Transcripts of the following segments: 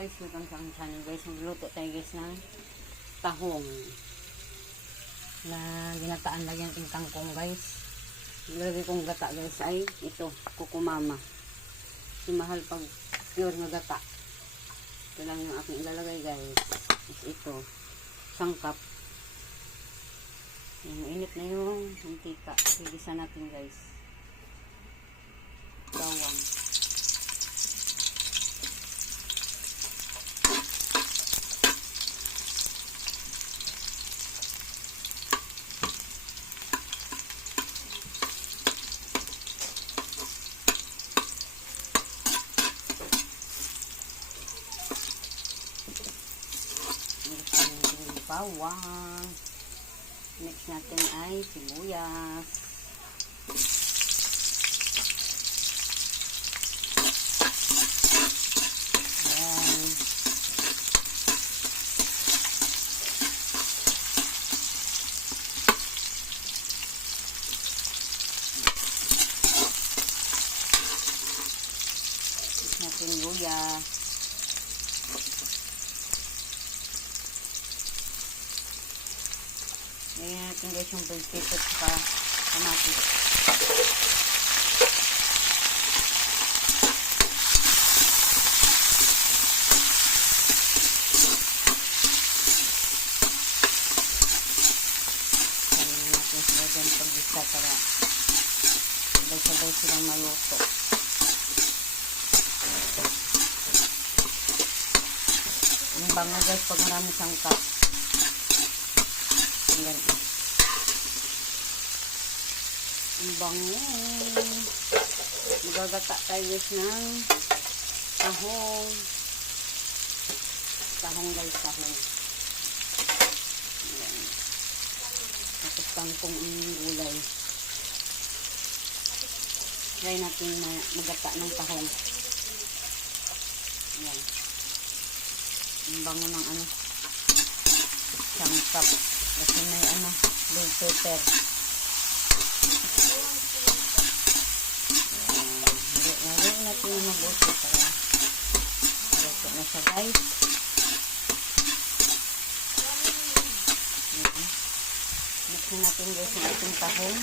guys, welcome sa aking channel guys. Magluto tayo guys ng tahong na ginataan lagyan natin kangkong guys. Ilagay kong gata guys ay ito, kukumama. Si mahal pag pure na gata. Ito lang yung aking ilalagay guys. Ito, sangkap. Init na yung mantika. Higisa natin guys. Bawang. Bawang. Next natin ay sibuyas. Ayan. Next natin luya. Ngayon natin guys yung bell pepper at kamatis. Kaya natin sila dyan pag-isa para sabay-sabay silang maluto. Ang bango guys pag marami sangkap. Ganito. Ang bango. Magagata tayo guys ng tahong. Tahong guys, tahong. Ayan. Tapos kangkong ang gulay. Try natin na magata ng tahong. Ayan. Ang bango ng ano. Sangkap. Kasi may ano, bell pepper. Lagyan natin yung mabuti para maluto na siya guys. Mix na natin guys yung ating tahong.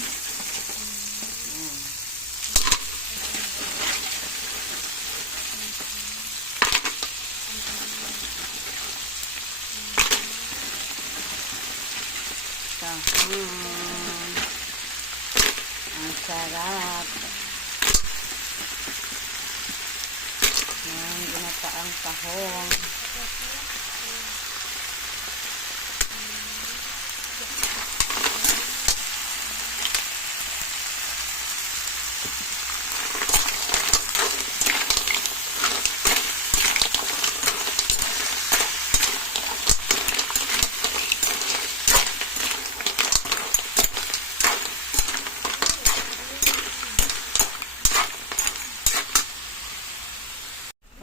Ang sarap. Yan, ginataang tahong.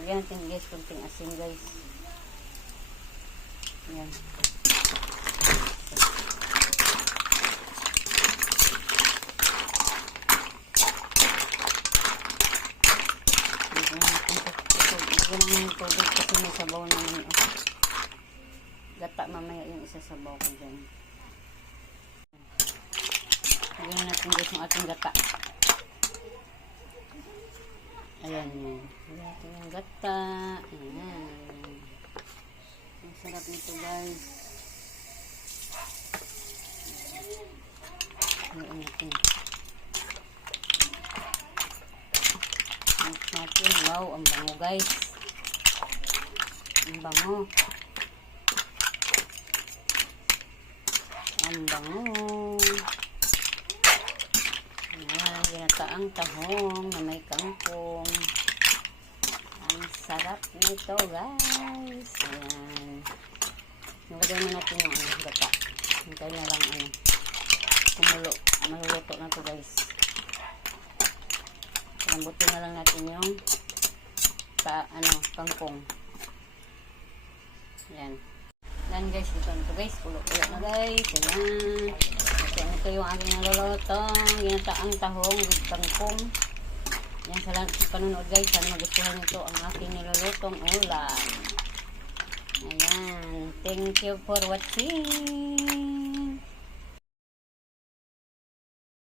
Ayan natin guys, kunting asin guys. Ayan. Bigyan ng tubig kasi may sabaw naman. Gata mamaya yung isasabaw ko dyan. Bigyan natin guys yung ating gata. Ayan yun. Ayan yung gata. Ayan. Ang sarap nito guys. Ayan natin. Ayan natin. Wow, ang bango guys. Ang bango. Ang bango. Ayan, ginataang tahong na may kangkong. Ang sarap nito guys. Ayan. Nalagay na natin yung gata. Hintay na lang kumulo. Maluluto na to guys. Lambutin na lang natin yung kangkong. Ayan. Ayan guys, ito na to guys. Kulo-kulo na guys. Ayan. Ito yung aking nalulutong ginataang tahong with kangkong. Yan, salamat sa panonood guys. Sana magustuhan nito ang aking nilulutong ulam. Thank you for watching.